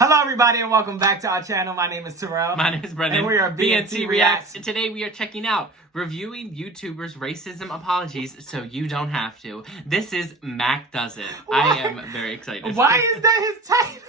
Hello everybody and welcome back to our channel. My name is Terrell. My name is Brendan. And we are BNT Reacts. And today we are checking out reviewing YouTubers' racism apologies so you don't have to. This is MacDoesIt. I am very excited. Why is that his title?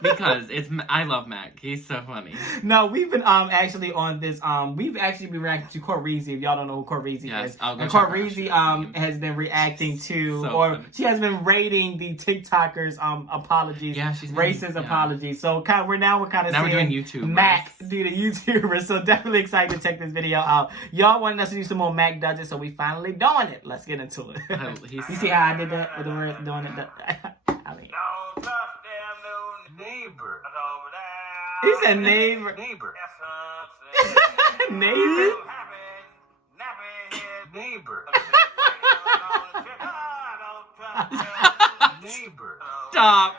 Because I love Mac. He's so funny. No, we've been actually on this we've actually been reacting to Correezy. If y'all don't know who Correezy is. I'll go and check her Correezy out. has been reacting to So she has been rating the TikTokers apologies. Yeah, she's racist apologies. So we're kind of now seeing we're doing YouTubers. Mac do the YouTubers. So definitely excited to check this video out. Y'all wanted us to do some more MacDoesIt, so we finally doing it. Let's get into it. You see how I did that with the word doing it? I mean, neighbor. He said neighbor. Neighbor. Neighbor. Neighbor. Neighbor. Stop.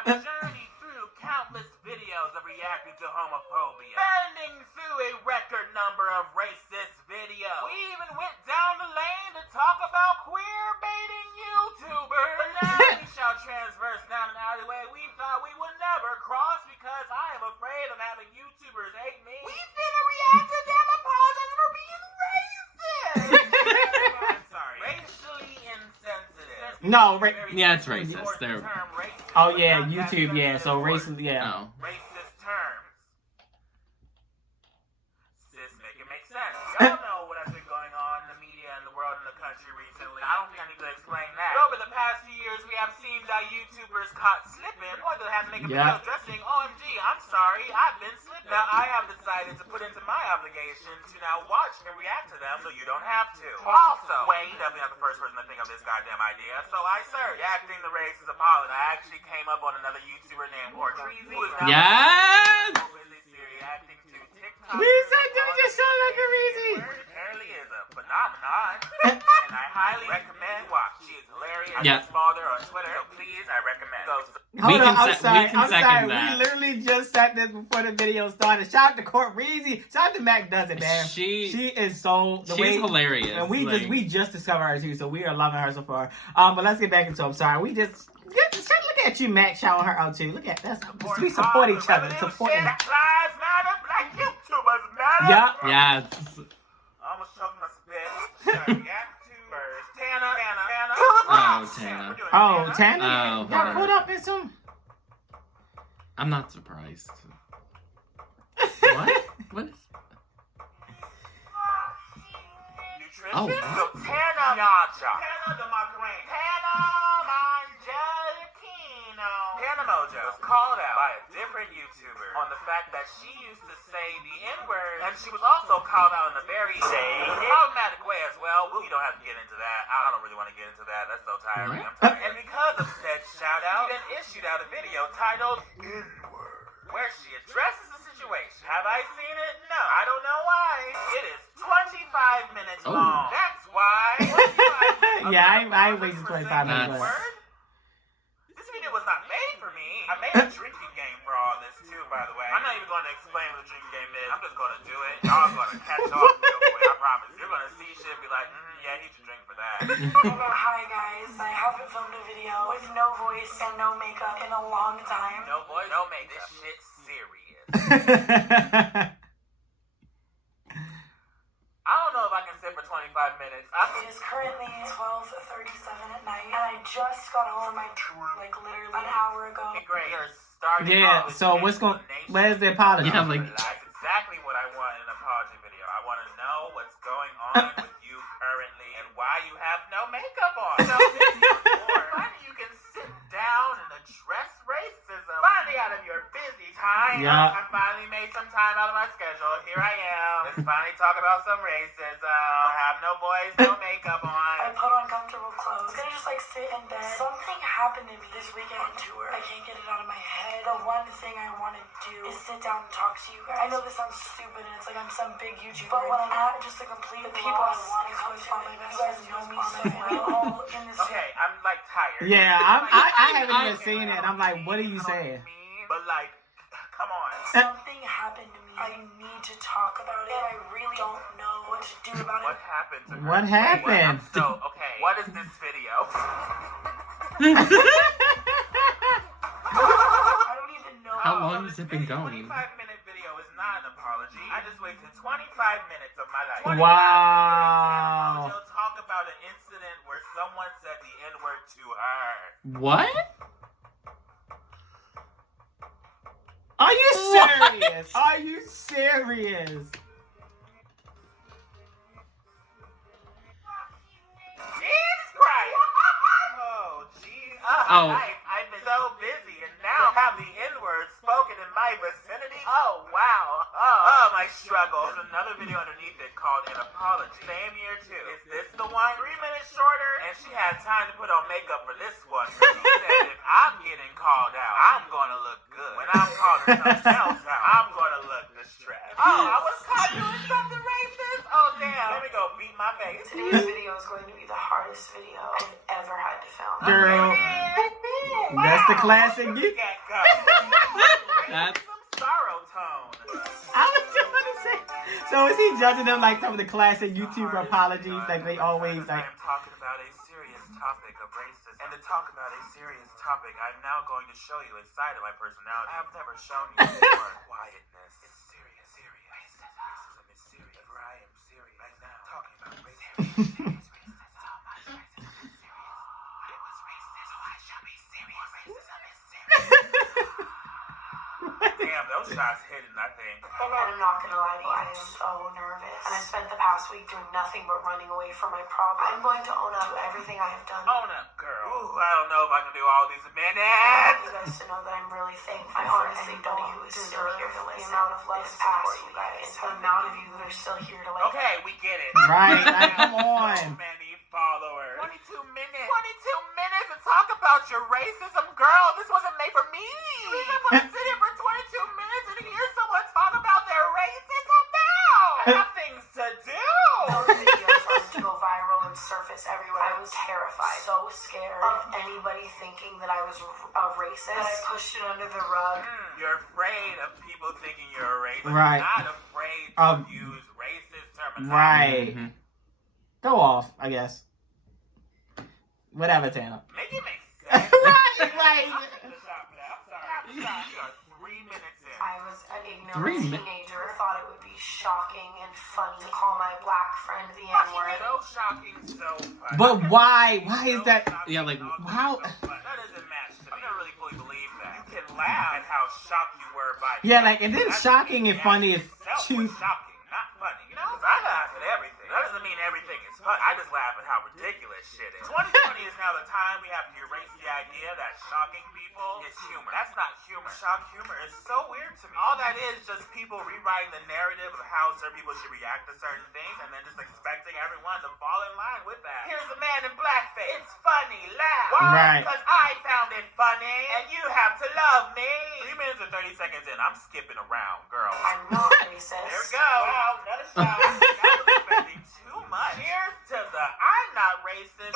We have journeyed through countless videos of reacting to homophobia, spending through a record number of racist videos. We even went down the lane to talk about queer baiting YouTubers. But now we shall transverse down an alleyway we thought we would never cross because I am afraid of having YouTubers hate me. We finna react to them apologizing for being racist. I'm sorry. Racially insensitive. No, yeah, it's racist. They're... Oh yeah, YouTube, yeah. So racist, yeah. Oh. Racist terms. Sis, make it make sense. Y'all know what has been going on in the media and the world and the country recently. I don't think I need to explain that. But over the past few years, we have seen that YouTubers caught slipping, or they have to make a video addressing, OMG, I'm sorry, I've been slipping. Now, I have decided to put into my obligation to now watch and react to them so you don't have to. Also, Wayne, definitely not the first person to think of this goddamn idea, so I serve reacting the racist apology. I actually came up on another YouTuber named Correezy, who is now reacting to TikTok. We just saw like a Correezy. Apparently is a phenomenon, and I highly recommend watch. She is hilarious. I just followed her on Twitter, so please, I recommend. Hold on, I'm sorry. That. We literally just said this before the video started. Shout out to Correezy. Shout out to MacDoesIt, man. She is so she's hilarious. And we just discovered her too, so we are loving her so far. But let's get back into it. I'm sorry. We just look at you, Mac, shouting her out too. Look at that. We support each other. Supporting. Black lives matter. Black YouTubers matter. Yup. Yes. I almost choked my spit. React to first. Tana. Oh, Tana. Oh, Tana. Oh, y'all put up in some. I'm not surprised. What? What is? Nutrition. Oh, So Tana Naja. Tana the Macarena. Tana Mangelkino. Tana Mojo was called out by a different YouTuber on the fact that she used to say the N-word, and she was also called out in a very problematic way as well. We don't have to get into that. I don't really want to get into that. That's so tiring. I'm tired. And because of said shout out, she then issued out a video titled N-word, where she addresses the situation. Have I seen it? No. I don't know why. It is 25 minutes long. That's why. 25 minutes. Yeah, I ain't wasting 25 minutes. This video was not made for me. I made a drinking game for all this too, by the way. I'm not even going to explain what the drinking game is. I'm just going to do it. Y'all going to catch on real quick. I promise. You're going to see shit and be like, yeah, he should drink for that. Hi guys, I haven't filmed a video with no voice and no makeup in a long time. No voice, no makeup. This shit's serious. I don't know if I can sit for 25 minutes. It is currently 12:37 at night, and I just got home from my tour, like literally an hour ago. Okay, great. You're starting Yeah, so where's the apology? Yeah, like... That's exactly what I want in an apology video. I want to know what's going on with you currently and why you have no makeup on. So finally you can sit down and address racism. Finally out of your busy time. Yeah. I finally made some time out of my schedule. Here I am. Let's finally talk about some racism. I have no voice, no makeup on. I put on comfortable clothes. I'm gonna just like sit in bed. Something happened to me this weekend on tour. I can't get it out of my head. The one thing I want to do is sit down and talk to you guys. I know this sounds stupid and it's like I'm some big YouTuber, but when I'm at just a complete people I want to come to, my best friends know me so well. In this Okay, I'm like tired. Yeah, I haven't even seen it. I'm like, what are you saying? But like, come on. Something happened to me. I need to talk about it. And I really don't know what to do about What it. happened to her? What happened? So, okay, what is this video? it been going? 25-minute video is not an apology. I just wasted 25 minutes of my life. Wow. She'll talk about an incident where someone said the N-word to her. What? Are you serious? Are you serious? Jesus Christ! Oh, jeez. I've been so busy, and now I have the N-word spoken in my vicinity. Oh, wow. Oh, my struggle. There's another video underneath it called An Apology. Same year, too. Is this the one? 3 minutes shorter, and she had time to put on makeup for this one. She said, if I'm getting called out, I'm going to look good. When I'm calling something else out, I'm going to look distressed. Oh, I was caught doing something racist? Oh, damn. Let me go beat my face. Today's video is going to be the hardest video I've ever had to film. Girl, that's the classic. That's some sorrow tone. I was just gonna say. So is he judging them like some of the classic YouTuber apologies that they always like? I'm talking about a serious topic of racism. And to talk about a serious topic, I'm now going to show you a side of my personality I've never shown you before. Quietness. It's serious. Racism is serious. I am serious right now. Talking about racism. Damn, those shots hidden, I think. I'm not gonna lie to you, I am so nervous. And I spent the past week doing nothing but running away from my problem. I'm going to own up to everything I have done. Own up, girl. Ooh, I don't know if I can do all these minutes. You guys to know that I'm really thankful. I honestly don't deserve the amount of love and support you guys. The amount of you that are still here to like. Okay, we get it. Right, like, come on. So many followers. 22 minutes. 22 minutes to talk about your racism, girl. This wasn't made for me. We just want to sit here for 22 minutes and hear someone talk about their racism now. I have things to do. Those videos started to go viral and surface everywhere. I was terrified, so scared of anybody thinking that I was a racist. But I pushed it under the rug. You're afraid of people thinking you're a racist. Right. You're not afraid to use racist terminology. Right. Go off, I guess. Whatever, Tana. Make it make sense. Right. I'm sorry. You are 3 minutes in. I was an 3 ignorant minutes. teenager. Thought it would be shocking and funny to call my black friend the N-word. So shocking, so funny. But why? Why is that? Yeah, like, how- That doesn't match to me. I don't really fully believe that. You can laugh at how shocked you were by Yeah, like, and then shocking and funny is too. shocking, not funny. You know, 'cause I laugh at everything. That doesn't mean everything is funny. I just laugh at how ridiculous shit is. 2020 is now the time we have to erase the idea that shocking people is humor. That's not humor. Shock humor is so weird to me. All that is just people rewriting the narrative of how certain people should react to certain things and then just expecting everyone to fall in line with that. Here's a man in blackface. It's funny. Laugh. Why? Right. Because I found it funny and you have to love me. 3 minutes and 30 seconds in, I'm skipping around, girl. I'm not racist. There we go. Wow, another shot. That was expecting too much. Cheers to the I'm not racist.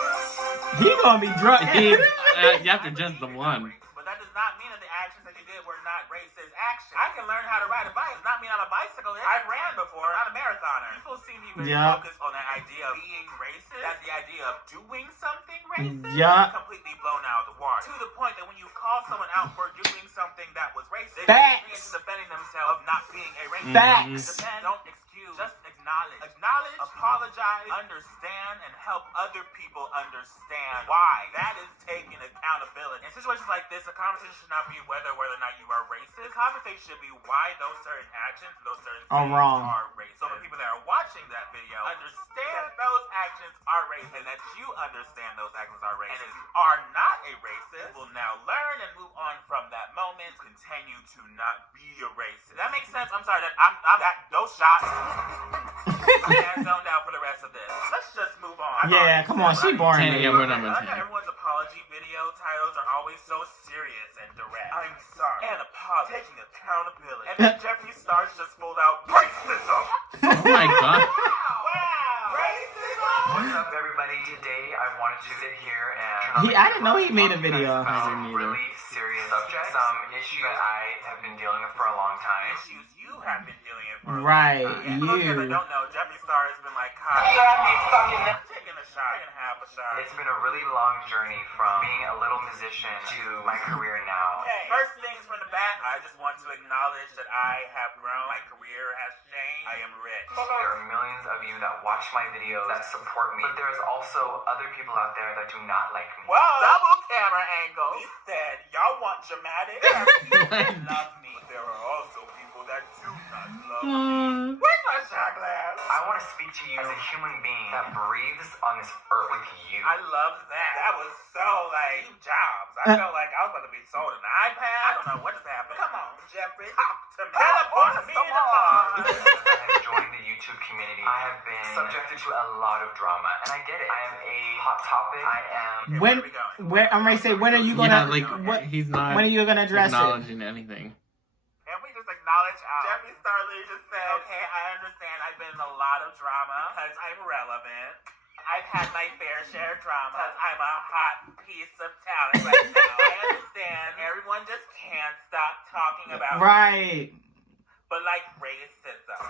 He gonna be drunk. you have to just the one. But that does not mean that the actions that you did were not racist actions. I can learn how to ride a bike. Not mean I'm a bicyclist. I ran before, not a marathoner. People seem to be very focused on that idea of being racist. That's the idea of doing something racist. Yeah. It's completely blown out of the water. To the point that when you call someone out for doing something that was racist, Facts. they're defending themselves of not being a racist. Facts. Don't excuse, just acknowledge. Acknowledge, apologize, understand, and help other people understand why. That is taking accountability. In situations like this, the conversation should not be whether or not you are racist. The conversation should be why those certain actions, those certain Are things wrong. are racist. So the people that are watching that video understand those actions are racist and that you understand those actions are racist. And if you are not a racist, will now learn and move on from that moment. Continue to not be a racist. That makes sense? I'm sorry that I'm that those shots. I'm zoned out for the rest of this. Let's just move on. Yeah, come on, she boring. Yeah, we're not I like mentioning. how everyone's apology video titles are always so serious and direct. I'm sorry. And apology. Taking accountability. And then Jeffree Stars just pulled out racism. Oh my god. Wow. Racism. What's up, everybody? Today I wanted to sit here and I didn't know he made a video. about some really serious subjects, some issues that I have been dealing with for a long time. Issues you have been dealing with for a Right, long time. And for those you. that don't know, Jeffree Star has been like, taking a shot. Taking half a shot. It's been a really long journey from being a little musician to my career now. Okay, first things from the back, I just want to acknowledge that I have grown. My career has changed. I am rich. There are millions of you that watch my videos, that support me, but there's also other people out there that do not like me. Whoa! Double camera angle. He said, y'all want dramatic? There are people that love me, but there are also people that do not love me. Where's my shot glass? I want to speak to you as a human being that breathes on this earth with you. I love that. That was so like Steve Jobs. I felt like I was about to be sold an iPad. I don't know what just happened. Come on, Jeffrey. Talk to me. Teleport me to Mars. I have joined the YouTube community. I have been subjected to a lot of drama, and I get it. I am a hot topic. I am. Where I'm ready to say, when are you gonna? He's not. When are you gonna address acknowledging anything? Can we just acknowledge Jeffrey Starley just said, okay, I understand I've been in a lot of drama because I'm relevant. I've had my fair share of drama because I'm a hot piece of talent right now. I understand everyone just can't stop talking about Right. But like racism.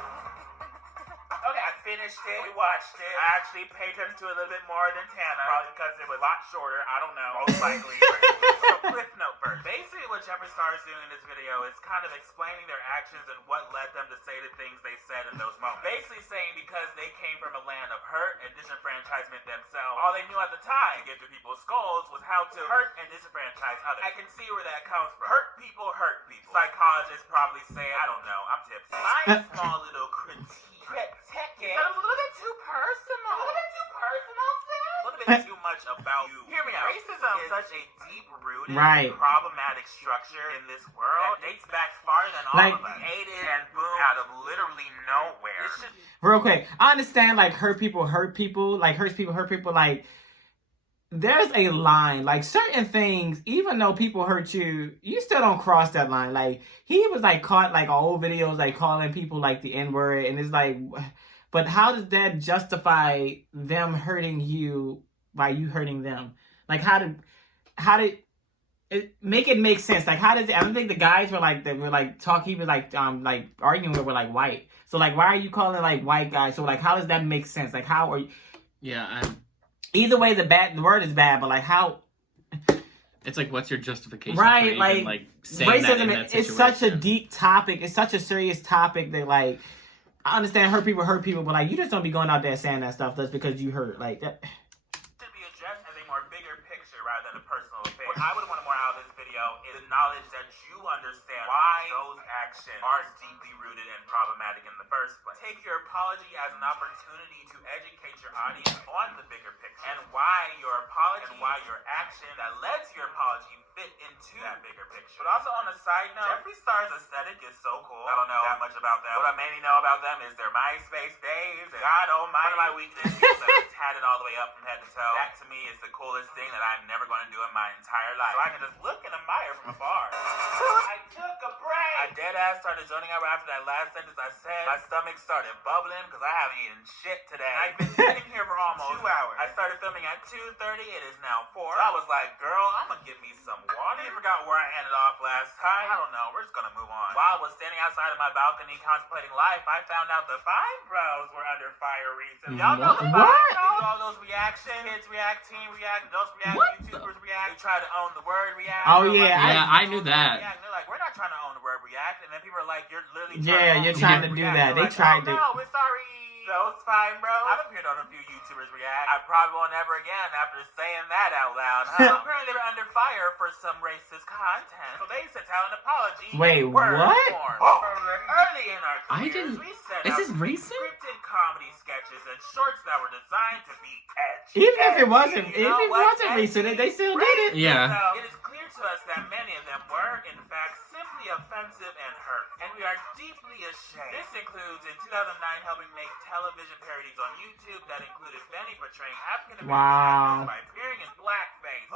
Okay, I finished it. We watched it. I actually paid attention to it a little bit more than Tana. Probably because it was a lot shorter. I don't know. Most likely. So, cliff note first. Basically, what Jeffree Star is doing in this video is kind of explaining their actions and what led them to say the things they said in those moments. Basically saying because they came from a land of hurt and disenfranchisement themselves, all they knew at the time to get to people's skulls was how to hurt and disenfranchise others. I can see where that comes from. Hurt people hurt people. Psychologists probably say, I don't know, I'm tipsy. My small little critique. It was a little bit too personal. A little bit too personal, sis. A little bit too much about you. Hear me out. Racism is such a deep-rooted, problematic structure in this world that dates back farther than all of us. Aided and boomed out of literally nowhere. Real quick, I understand like hurt people hurt people, like hurt people, like there's a line, like certain things, even though people hurt you, you still don't cross that line. Like he was like caught like old videos like calling people like the N-word, and it's like, but how does that justify them hurting you by you hurting them? Like how did it make it make sense? Like how does it, I don't think the guys were like he was like arguing with were like white. So like why are you calling like white guys? So like how does that make sense? Like how are you? Yeah, either way, the word is bad, but like how? It's like, what's your justification? Right, for even, like saying racism. That it's such a deep topic. It's such a serious topic that like I understand hurt people, but like you just don't be going out there saying that stuff just because you hurt. Like that should be addressed as a more bigger picture rather than a personal affair. What I would want more out of this video is the knowledge that you understand why those actions are deeply rooted and problematic in the first place. Take your apology as an opportunity to educate your audience on the bigger picture and why your apology and why your action that led to your apology fit into that bigger picture. But also on a side note, Jeffree Star's aesthetic is so cool. I don't know that much about them. What I mainly know about them is their MySpace days. And God almighty, one of my weaknesses is that I'm tatted all the way up from head to toe. That to me is the coolest thing that I'm never going to do in my entire life. So I can just look and admire from afar. I took a break. I dead ass started zoning out right after that last sentence I said. My stomach started bubbling because I haven't eaten shit today. I've been sitting here for almost 2 hours. I started filming at 2:30. It is now 4. So I was like, girl, I'm going to give me some water. I forgot where I ended off last time. I don't know. We're just going to move on. While I was standing outside of my balcony contemplating life, I found out the Fine Bros were under fire recently. Y'all know the Fine Bros? All those reactions. Kids react, teen react, adults react, YouTubers react. They try to own the word react. Oh, yeah. I knew that. They're like, we're not trying to own the word react. And then people are like, you're literally you're trying to do that. They tried to. No, we're sorry. Those Fine Bros. I've appeared on a few YouTubers react. I probably won't ever again after saying that out loud. Huh? Apparently they were under fire for some racist content. So they sent out an apology. Wait, what? Early in our careers, we set Is up this recent? scripted comedy sketches and shorts that were designed to be edgy. Even if it wasn't, recent, they still did it. Yeah. So it is clear to us that many of them were, in fact, simply offensive and hurtful. And we are deeply ashamed. This includes in 2009 helping make television parodies on YouTube that included Benny portraying African American actors by appearing in blackface.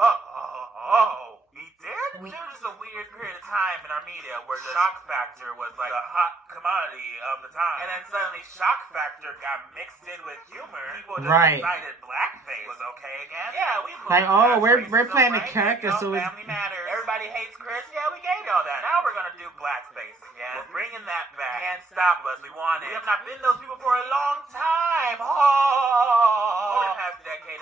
He did? There was just a weird period of time in our media where the shock factor was like a hot commodity of the time. And then suddenly shock factor got mixed in with humor. People just decided blackface was okay again. Yeah, we moved like, we're playing the character, so it's Family Matters. Everybody hates Chris. Yeah, we gave y'all that. Now we're gonna do blackface again. We're bringing that back. Can't stop us. We want it. We have not been those people for a long time. Over the past decade,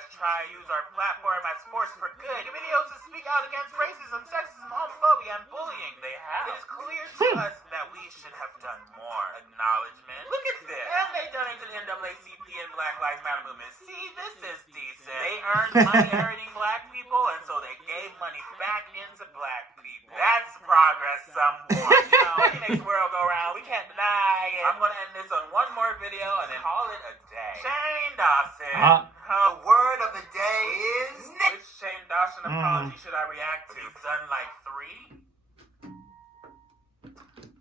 us try to use our platform as force for good. Making videos to speak out against racism, sexism, homophobia, and bullying. They have. It's clear to us that we should have done more. Acknowledgement. Look at this. And they donate to the NAACP and Black Lives Matter movement. See, this is decent. They earned money hurting black people, and so they gave money back into black people. That's progress somewhat. You know, it makes the world go round. We can't deny it. I'm going to end this on one more video and then call it a day. Shane Dawson. The word of the day is... Which Shane Dawson apology should I react to? He's done like 3.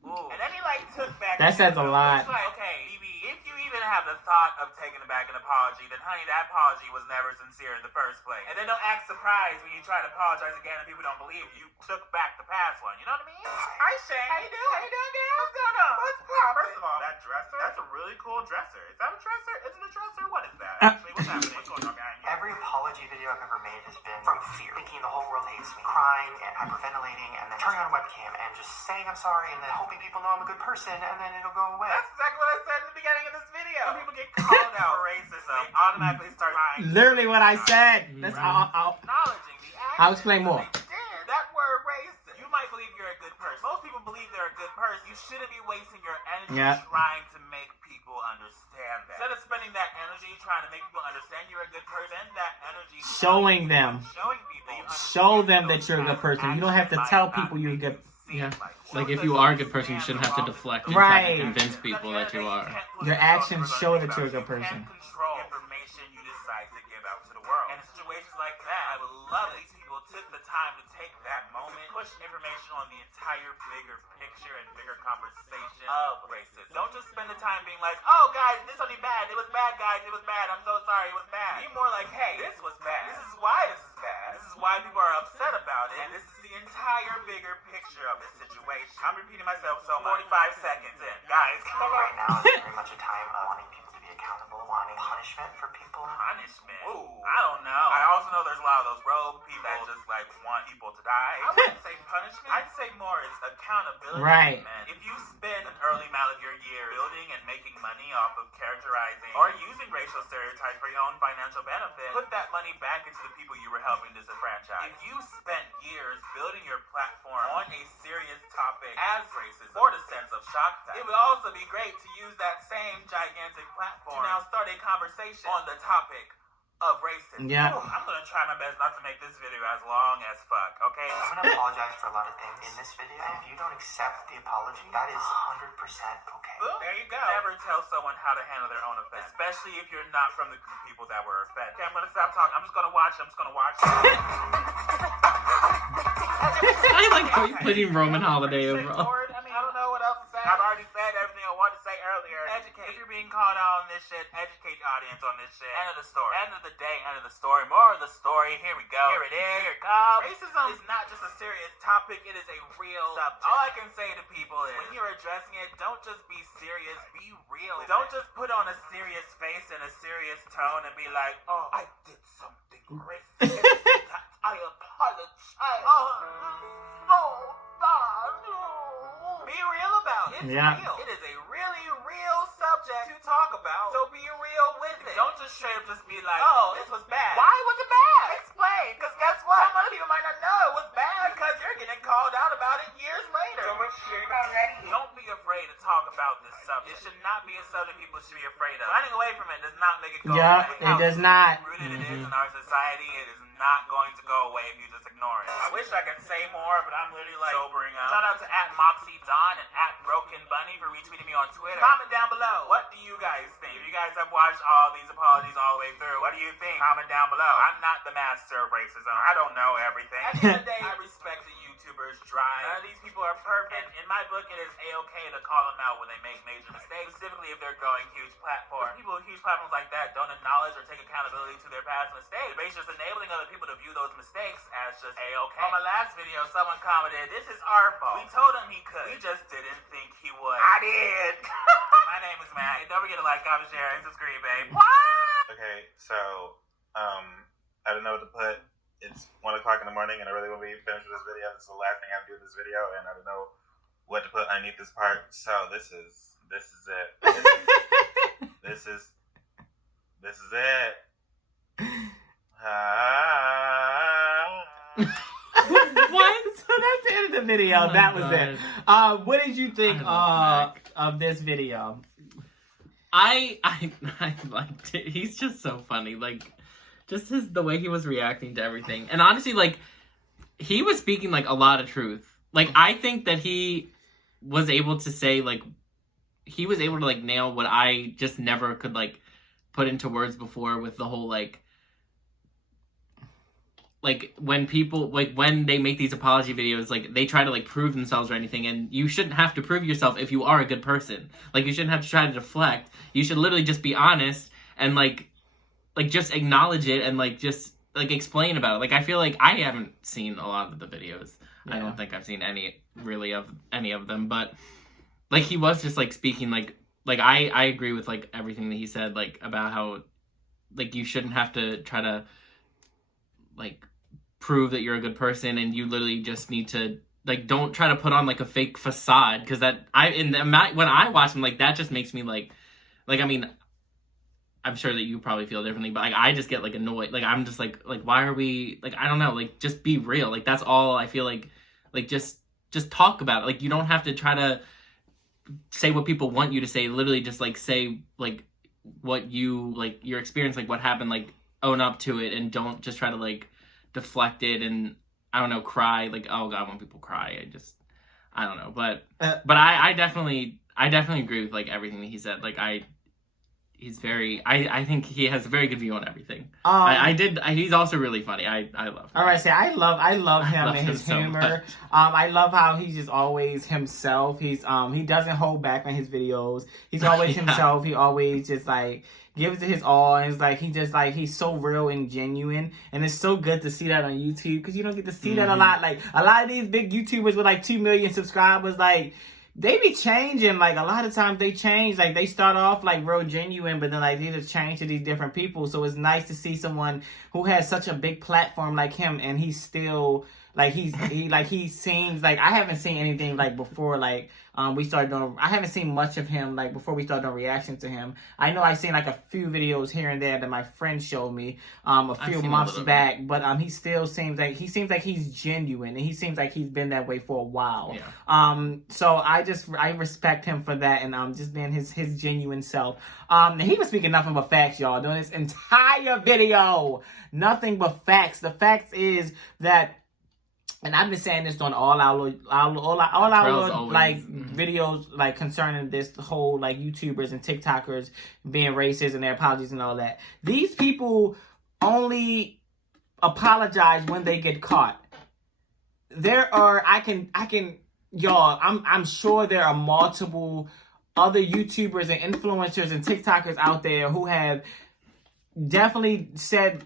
Ooh. And then he like took back... That says a lot. Like, okay, BB, if you even have the thought of taking back an apology, then honey, that apology was never sincere in the first place. And then don't act surprised when you try to apologize again and people don't believe you took back the past one. You know what I mean? Hi, Shane. How you doing? How you doing, girl? What's going on? What's poppin'? First of all, that dresser, that's a really cool dresser. Is that a dresser? Is it a dresser? What is that? Actually, what's happening? What's going on behind you? Every apology video I've ever made has been from fear. Thinking the whole world hates me. Crying and hyperventilating and then turning on a webcam and just saying I'm sorry and then hoping people know I'm a good person and then it'll go away. That's exactly what I said in the beginning of this video. When people get called out for racism, they automatically start crying. Literally what I said. That's acknowledging the action. I'll explain more. They did. That word racist. You might believe you're a good person. Most people believe they're a good person. You shouldn't be wasting your energy trying to make people understand that. Instead of spending that energy trying to make people understand you're a good person, spend that energy showing them. Showing people. Show them that you're a good person. You don't have to tell people you're a good. Yeah. Like if you are a good person, you shouldn't have to deflect and try to convince people that you are. Your actions show that you're a good person. Control information you decide to give out to the world. And in situations like that, I would love it. People took the time to take that moment, push information on the entire bigger picture and bigger conversation of racism. Don't just spend the time being like, oh guys, this only bad. It was bad, guys. It was bad. I'm so sorry. It was bad. Be more like, hey, this was bad. This is why this is bad. This is why people are upset about it. And this is the entire bigger picture of this situation. I'm repeating myself so much. 45 seconds in. Guys, come on. Right now is very much a time of wanting people to be accountable, wanting punishment for people. Punishment? Ooh, I don't know. I also know there's a lot of those rogue people that just like want people to die. I wouldn't say punishment. I'd say more is accountability. Right. Man. If you spend an early amount of your year building and making money off of characterizing or using racial stereotypes for your own financial benefit, put that money back into the people you were helping disenfranchise. If you spent years building your platform on a serious topic as racism for the sense of shock factor, it would also be great to use that same gigantic platform to now start a conversation on the topic of racism. Yeah. Ooh, I'm gonna try my best not to make this video as long as fuck, okay? I'm gonna apologize for a lot of things in this video, and if you don't accept the apology, that is 100% okay. Boom, there you go. Never tell someone how to handle their own offense, especially if you're not from the group of people that were offended. Okay, I'm gonna stop talking. I'm just gonna watch. I like how you putting Roman Holiday over. Lord, I mean, I don't know what else to say. I've already said everything I wanted to say earlier. Educate. If you're being called out on this shit, educate the audience on this shit. End of the story. End of the day, end of the story. More of the story. Here we go. Here it is. Here it comes. Racism is not just a serious topic. It is a real subject. All I can say to people is, when you're addressing it, don't just be serious. Be real. Don't just put on a serious face and a serious tone and be like, oh, I did something racist. I apologize. Oh, so bad. Be real about it. It's real. It is a really real subject to talk about. So be real with it. Don't just straight up just be like, oh, this was bad. Why was it bad? Explain. Because guess what? Some other people might not know it was bad because you're getting called out about it years later. So much shit already. Don't be afraid to talk about this subject. It should not be a subject people should be afraid of. Running away from it does not make it go away. It does not. Rooted it is in our society. It is not going to go away if you just ignore it. I wish I could say more, but I'm literally like sobering up. Shout out to @MoxieDawn and @BrokenBunny for retweeting me on Twitter. Comment down below. What do you guys think? If you guys have watched all these apologies all the way through, what do you think? Comment down below. I'm not the master of racism. I don't know everything. At the end of the day, I respect the YouTubers' drive. None of these people are perfect. In my book, it is a-okay to call them out when they make major mistakes, specifically if they're growing huge platforms. People with huge platforms like that don't acknowledge or take accountability to their past mistakes. They're just enabling other people to view those mistakes as just a-okay. On my last video, someone commented, this is our fault. We told him he could. We just didn't think he would. I did. My name is Matt. Don't forget to like, comment, share, and subscribe, babe. What? Okay, so, I don't know what to put. It's 1 o'clock in the morning, and I really want to be finished with this video. This is the last thing I have to do with this video, and I don't know what to put underneath this part. So this is it. This is it. What? So that's the end of the video. Oh, that was God. it. What did you think of this video? I liked it. He's just so funny. Like, just the way he was reacting to everything. And honestly, like, he was speaking, like, a lot of truth. Like, I think that he was able to say, like, he was able to, like, nail what I just never could, like, put into words before with the whole, like, when people, like, when they make these apology videos, like, they try to, like, prove themselves or anything, and you shouldn't have to prove yourself if you are a good person. Like, you shouldn't have to try to deflect. You should literally just be honest and, like, just acknowledge it and, like, just, like, explain about it. Like, I feel like I haven't seen a lot of the videos. Yeah. I don't think I've seen any of them, but, like, he was just, like, speaking, like, I agree with, like, everything that he said, like, about how, like, you shouldn't have to try to, like, prove that you're a good person, and you literally just need to, like, don't try to put on, like, a fake facade, because when I watch him, like, that just makes me, like, I mean, I'm sure that you probably feel differently, but, like, I just get, like, annoyed. Like, I'm just, like, why are we, like, I don't know, like, just be real. Like, that's all I feel like, just talk about it. Like, you don't have to try to say what people want you to say. Literally just, like, say, like, what you, like, your experience, like, what happened, like, own up to it, and don't just try to, like, deflect it and, I don't know, cry. Like, oh God, when people cry, I don't know. But I definitely agree with, like, everything that he said. Like, I think he has a very good view on everything. He's also really funny. I love him. All right, so I love him and his humor. I love how he's just always himself. He doesn't hold back on his videos. He's always himself. He always just, like, gives it his all, and it's like he's so real and genuine, and it's so good to see that on YouTube, because you don't get to see that a lot. Like, a lot of these big YouTubers with, like, 2 million subscribers, like, they be changing. Like, a lot of times they change. Like, they start off, like, real genuine, but then, like, they just change to these different people. So it's nice to see someone who has such a big platform like him, and he's still, like, he seems like, I haven't seen anything, like, before, like, we started doing, I haven't seen much of him, like, before we started doing reactions to him. I know I've seen, like, a few videos here and there that my friend showed me a few months back, but he still seems like he's genuine, and he seems like he's been that way for a while. Yeah. So I respect him for that, and just being his genuine self. He was speaking nothing but facts, y'all, during this entire video. Nothing but facts. The fact is that, and I've been saying this on all our like videos, like, concerning this whole, like, YouTubers and TikTokers being racist and their apologies and all that. These people only apologize when they get caught. I'm sure there are multiple other YouTubers and influencers and TikTokers out there who have definitely said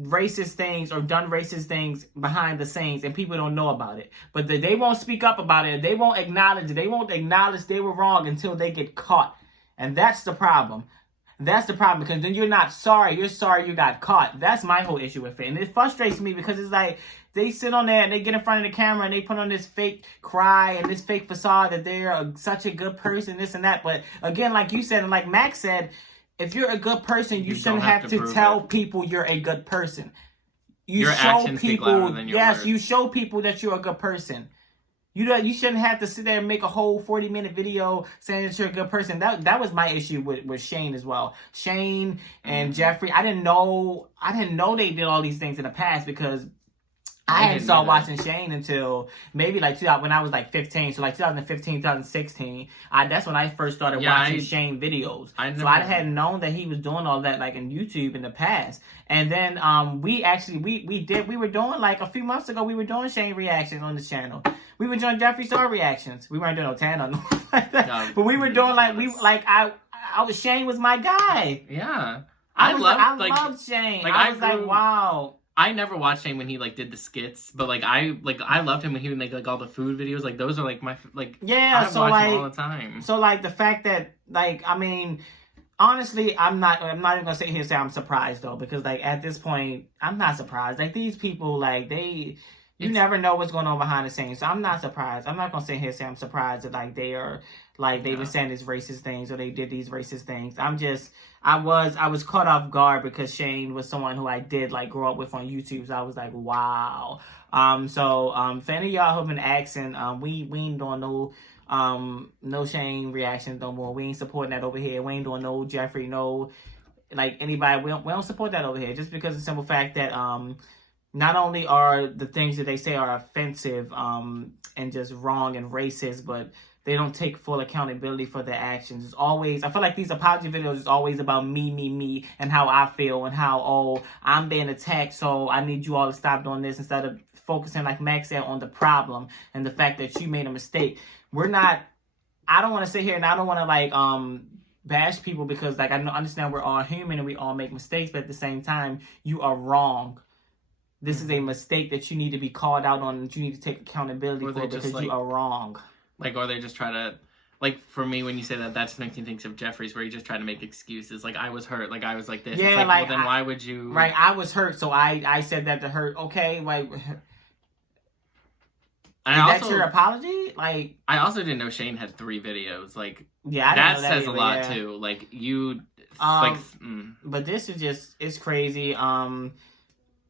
racist things or done racist things behind the scenes, and people don't know about it. But they won't speak up about it. They won't acknowledge it. They won't acknowledge they were wrong until they get caught. And that's the problem. That's the problem, because then you're not sorry. You're sorry you got caught. That's my whole issue with it. And it frustrates me, because it's like, they sit on there and they get in front of the camera and they put on this fake cry and this fake facade that they're such a good person, this and that. But again, like you said, and like Max said, if you're a good person, you shouldn't have to tell people you're a good person. Your actions speak louder than your words. You show people that you're a good person. You shouldn't have to sit there and make a whole 40-minute video saying that you're a good person. That was my issue with Shane as well. Shane and Jeffrey, I didn't know they did all these things in the past, because I hadn't started watching Shane until maybe like when I was like 15. So like 2015, 2016. That's when I first started watching Shane videos. I hadn't known that he was doing all that, like, in YouTube in the past. And then we were doing, like, a few months ago, we were doing Shane reactions on the channel. We were doing Jeffree Star reactions. We weren't doing no Tan or nothing like that. No, but we were doing, like, Shane was my guy. Yeah. I loved Shane. Like, I was like, wow. I never watched Shane when he, like, did the skits, but, I loved him when he would make, like, all the food videos. Like, those are, like, my, like, yeah, I watch him all the time. So, like, the fact that, like, I mean, honestly, I'm not even gonna sit here and say I'm surprised, though, because, like, at this point, I'm not surprised. Like, these people, like, you never know what's going on behind the scenes, so I'm not surprised. I'm not gonna sit here and say I'm surprised that, like, they are, like, they were saying these racist things or they did these racist things. I was caught off guard because Shane was someone who I did like grow up with on YouTube. So I was like, wow. So for any of y'all who've been asking, we ain't doing no Shane reactions no more. We ain't supporting that over here. We ain't doing no Jeffrey, no like anybody. We don't support that over here, just because of the simple fact that not only are the things that they say are offensive and just wrong and racist, but they don't take full accountability for their actions. It's always, I feel like these apology videos is always about me, and how I feel, and how, oh, I'm being attacked, so I need you all to stop doing this, instead of focusing, like Max said, on the problem and the fact that you made a mistake. I don't want to sit here and I don't want to like bash people, because like I understand we're all human and we all make mistakes, but at the same time, you are wrong. This is a mistake that you need to be called out on, and you need to take accountability for, because you are wrong. Like, or they just try to, like, for me, when you say that, that just makes me think of Jeffries, where you just try to make excuses. Like, I was hurt. Like, I was like this. Yeah, it's like, like, well, then why would you... Right, I was hurt, so I said that to hurt. Okay, like... Is that your apology? Like, I also didn't know Shane had 3 videos. Like, yeah, I didn't know that says either, a lot, yeah. too. Like, you... But this is just... It's crazy.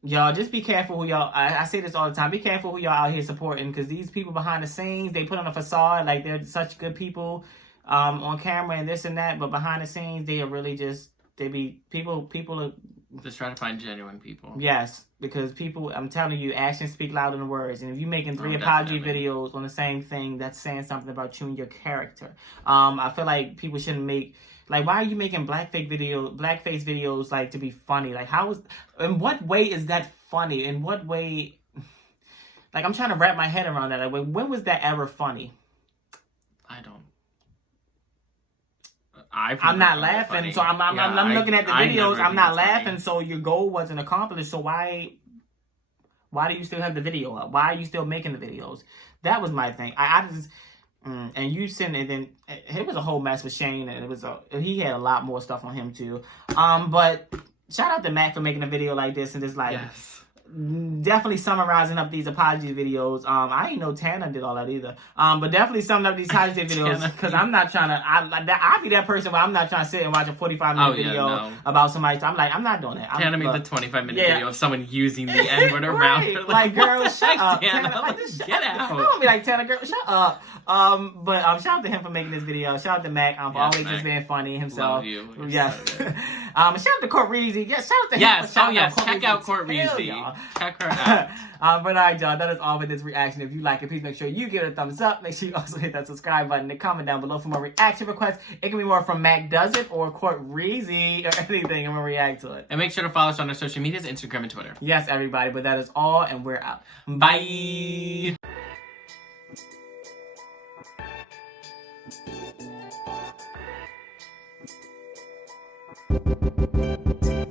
Y'all, just be careful who y'all... I say this all the time. Be careful who y'all out here supporting, because these people behind the scenes, they put on a facade like they're such good people on camera and this and that, but behind the scenes, they are really just... They be... People are... Just trying to find genuine people. Yes, because people... I'm telling you, actions speak louder than words. And if you're making 3 apology videos on the same thing, that's saying something about you and your character. I feel like people shouldn't make... Like, why are you making blackface videos, like, to be funny? Like, in what way is that funny? In what way, like, I'm trying to wrap my head around that. Like, when was that ever funny? I don't. I'm not laughing, so I'm looking at the videos. I'm not laughing, so your goal wasn't accomplished. So why do you still have the video up? Why are you still making the videos? That was my thing. I just... and you sent it, and it was a whole mess with Shane, and he had a lot more stuff on him too. But shout out to Mac for making a video like this, and just like definitely summarizing up these apology videos. I didn't know Tana did all that either. But definitely summing up these apology videos, because I'm not trying to. I'll be that person where I'm not trying to sit and watch a 45-minute video about somebody. So I'm not doing that. Tana made the 25-minute video of someone using the N-word around her. Like, girl, shut up, Tana. Get out. I'm gonna be like, Tana, girl, shut up. But shout out to him for making this video. Shout out to Mac for always just being funny himself. Love you. Yes. So shout out to Court Reezy. Yes, shout out to him. Check out Court Reezy. Check her out. But alright, y'all, that is all for this reaction. If you like it, please make sure you give it a thumbs up. Make sure you also hit that subscribe button and comment down below for more reaction requests. It can be more from MacDoesIt or Court Reezy or anything, and we'll react to it. And make sure to follow us on our social medias, Instagram and Twitter. Yes, everybody, but that is all, and we're out. Bye! Bye.